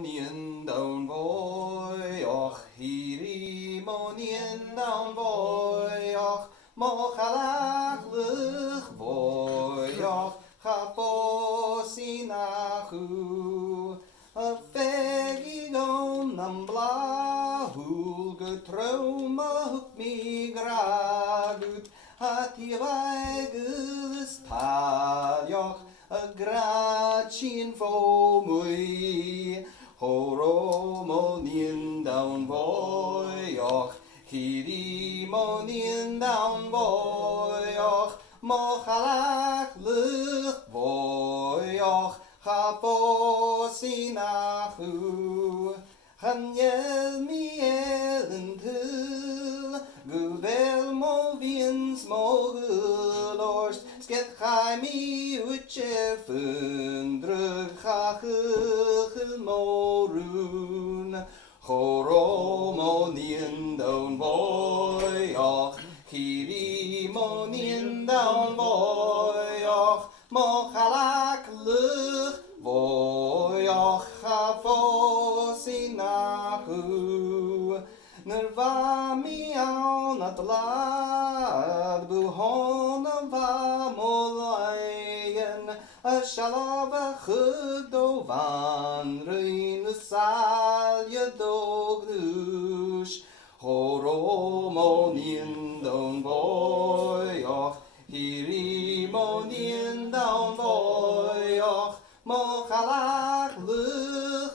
monien down boy, och hiri monien down boy, och mochalach lich boy, och chaposinachu. A fegigon am blahu getrauma hook me gragut, hat hiereiges taljoch a gratien fo mui. Horomonien down boy, och hirimonien down boy, och mochalach lich boy, och chaposinachu. Hanyel mielen til, guvel moviens mogulorst, sket chaimi utje fundrug chachel morun. Choromonien down boy, och chirimonien down boy, och mochalak lich boy, och chafosinachu. Nerva mi al at lad buhona va molayen, a shalav a chugdo van rein sal yadognush. Horomonien down boy, och hirimonien down boy, och mochalach lich